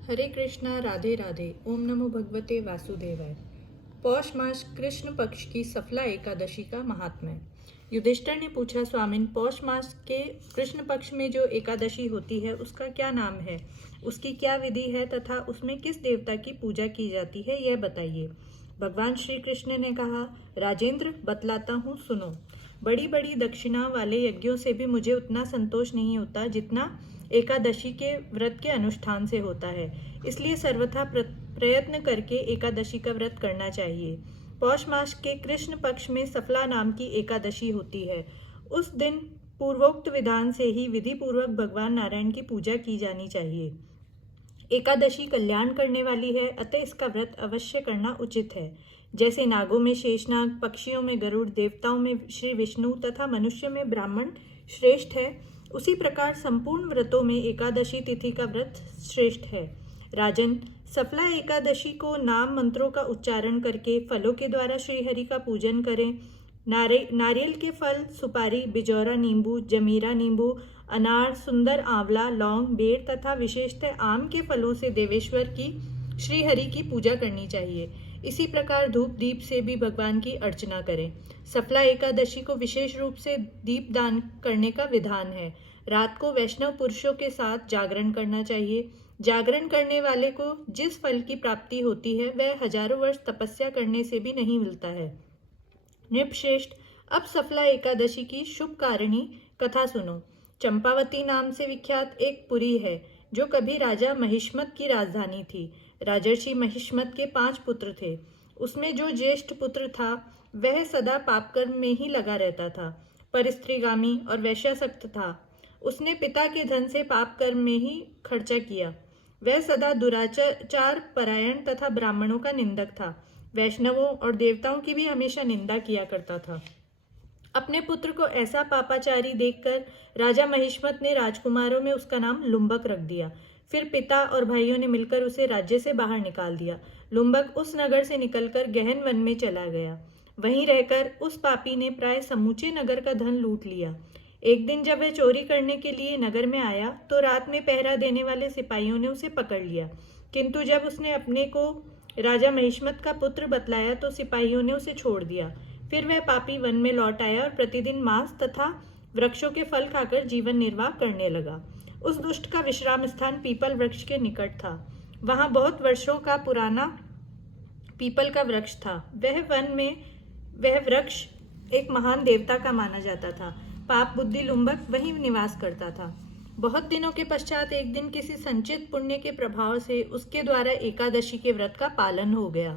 हरे कृष्णा राधे राधे। ओम नमो भगवते वासुदेवाय। पौष मास कृष्ण पक्ष की सफला एकादशी का महात्म्य। युधिष्ठिर ने पूछा, स्वामिन, पौष मास के कृष्ण पक्ष में जो एकादशी होती है उसका क्या नाम है, उसकी क्या विधि है तथा उसमें किस देवता की पूजा की जाती है, यह बताइए। भगवान श्री कृष्ण ने कहा, राजेंद्र, बतलाता हूँ, सुनो। बड़ी बड़ी दक्षिणा वाले यज्ञों से भी मुझे उतना संतोष नहीं होता जितना एकादशी के व्रत के अनुष्ठान से होता है। इसलिए सर्वथा प्रयत्न करके एकादशी का व्रत करना चाहिए। पौष मास के कृष्ण पक्ष में सफला नाम की एकादशी होती है। उस दिन पूर्वोक्त विधान से ही विधि पूर्वक भगवान नारायण की पूजा की जानी चाहिए। एकादशी कल्याण करने वाली है, अतः इसका व्रत अवश्य करना उचित है। जैसे नागों में शेषनाग, पक्षियों में गरुड़, देवताओं में श्री विष्णु तथा मनुष्यों में ब्राह्मण श्रेष्ठ है, उसी प्रकार संपूर्ण व्रतों में एकादशी तिथि का व्रत श्रेष्ठ है। राजन, सफला एकादशी को नाम मंत्रों का उच्चारण करके फलों के द्वारा श्रीहरि का पूजन करें। नारियल के फल, सुपारी, बिजौरा नींबू, जमीरा नींबू, अनार, सुंदर आंवला, लौंग, बेर तथा विशेषतः आम के फलों से देवेश्वर की श्रीहरि की पूजा करनी चाहिए। इसी प्रकार धूप दीप से भी भगवान की अर्चना करें। सफला एकादशी को विशेष रूप से दीप दान करने का विधान है। रात को वैष्णव पुरुषों के साथ जागरण करना चाहिए। जागरण करने वाले को जिस फल की प्राप्ति होती है वह हजारों वर्ष तपस्या करने से भी नहीं मिलता है। नृपश्रेष्ठ, अब सफला एकादशी की शुभ कारिणी कथा सुनो। चंपावती नाम से विख्यात एक पुरी है जो कभी राजा महिष्मत की राजधानी थी। राजर्षि महिष्मत के 5 पुत्र थे। उसमें जो ज्येष्ठ पुत्र था वह सदा पापकर्म में ही लगा रहता था, परिस्त्रीगामी और वैश्यासक्त था। उसने पिता के धन से पाप कर्म में ही खर्चा किया। वह सदा दुराचार परायण तथा ब्राह्मणों का निंदक था। वैष्णवों और देवताओं की भी हमेशा निंदा किया करता था। अपने पुत्र को ऐसा पापाचारी देखकर राजा महिष्मत ने राजकुमारों में उसका नाम लुम्बक रख दिया। फिर पिता और भाइयों ने मिलकर उसे राज्य से बाहर निकाल दिया। लुम्बक उस नगर से निकलकर गहन वन में चला गया। वहीं रहकर उस पापी ने प्राय समूचे नगर का धन लूट लिया। एक दिन जब वह चोरी करने के लिए नगर में आया तो रात में पहरा देने वाले सिपाहियों ने उसे पकड़ लिया। किंतु जब उसने अपने को राजा महिष्मत का पुत्र बतलाया तो सिपाहियों ने उसे छोड़ दिया। फिर वह पापी वन में लौट आया और प्रतिदिन मांस तथा वृक्षों के फल खाकर जीवन निर्वाह करने लगा। उस दुष्ट का विश्राम स्थान पीपल वृक्ष के निकट था। वहां बहुत वर्षों का पुराना पीपल का वृक्ष था। वह वृक्ष एक महान देवता का माना जाता था। पाप बुद्धि लुम्बक वहीं निवास करता था। बहुत दिनों के पश्चात एक दिन किसी संचित पुण्य के प्रभाव से उसके द्वारा एकादशी के व्रत का पालन हो गया।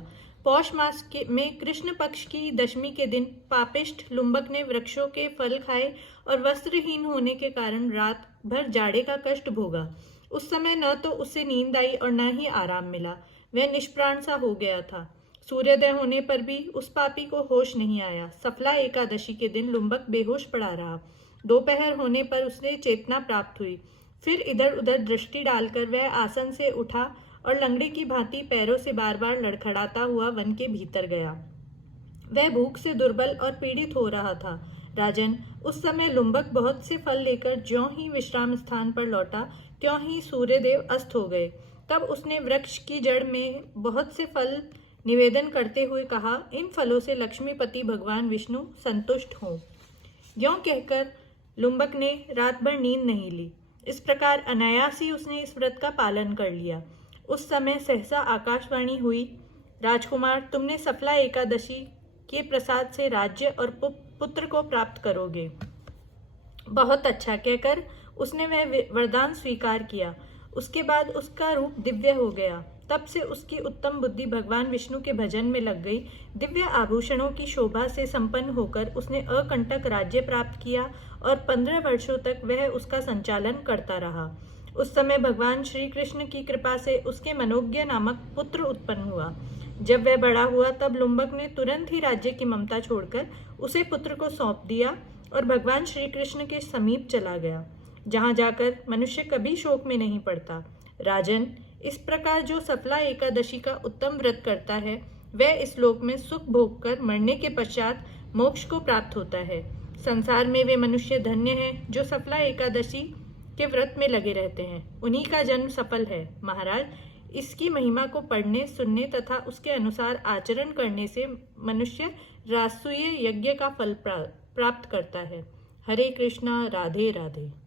पौष मास में कृष्ण पक्ष की दशमी के दिन पापिष्ठ लुम्बक ने वृक्षों के फल खाए और वस्त्रहीन होने के कारण रात भर जाड़े का कष्ट भोगा। उस समय न तो उसे नींद आई और न ही आराम मिला। वह निष्प्राण सा हो गया था। सूर्योदय होने पर भी उस पापी को होश नहीं आया। सफला एकादशी के दिन लुम्बक बेहोश पड़ा रहा। दोपहर होने पर उसे चेतना प्राप्त हुई। फिर इधर उधर दृष्टि डालकर वह आसन से उठा और लंगड़े की भांति पैरों से बार बार लड़खड़ाता हुआ वन के भीतर गया। वह भूख से दुर्बल और पीड़ित हो रहा था। राजन, उस समय लुम्बक बहुत से फल लेकर ज्यों ही विश्राम स्थान पर लौटा त्यों ही सूर्यदेव अस्त हो गए। तब उसने वृक्ष की जड़ में बहुत से फल निवेदन करते हुए कहा, इन फलों से लक्ष्मीपति भगवान विष्णु संतुष्ट हों। यों कहकर लुम्बक ने रात भर नींद नहीं ली। इस प्रकार अनायास ही उसने इस व्रत का पालन कर लिया। उस समय सहसा आकाशवाणी हुई, राजकुमार, तुमने सफला एकादशी के प्रसाद से राज्य और पुत्र को प्राप्त करोगे। बहुत अच्छा कहकर उसने वह वरदान स्वीकार किया। उसके बाद उसका रूप दिव्य हो गया। तब से उसकी उत्तम बुद्धि भगवान विष्णु के भजन में लग गई। दिव्य आभूषणों की शोभा से संपन्न होकर उसने अकंटक राज्य प्राप्त किया और 15 वर्षों तक वह उसका संचालन करता रहा। उस समय भगवान श्री कृष्ण की कृपा से उसके मनोज्ञ नामक पुत्र उत्पन्न हुआ। जब वह बड़ा हुआ तब लुम्बक ने तुरंत ही राज्य की ममता छोड़कर उसे पुत्र को सौंप दिया और भगवान श्री कृष्ण के समीप चला गया, जहाँ जाकर मनुष्य कभी शोक में नहीं पड़ता। राजन, इस प्रकार जो सफला एकादशी का उत्तम व्रत करता है वह इस लोक में सुख भोग कर मरने के पश्चात मोक्ष को प्राप्त होता है। संसार में वे मनुष्य धन्य हैं जो सफला एकादशी के व्रत में लगे रहते हैं। उन्हीं का जन्म सफल है। महाराज, इसकी महिमा को पढ़ने, सुनने तथा उसके अनुसार आचरण करने से मनुष्य राजसूय यज्ञ का फल प्राप्त करता है। हरे कृष्णा, राधे राधे।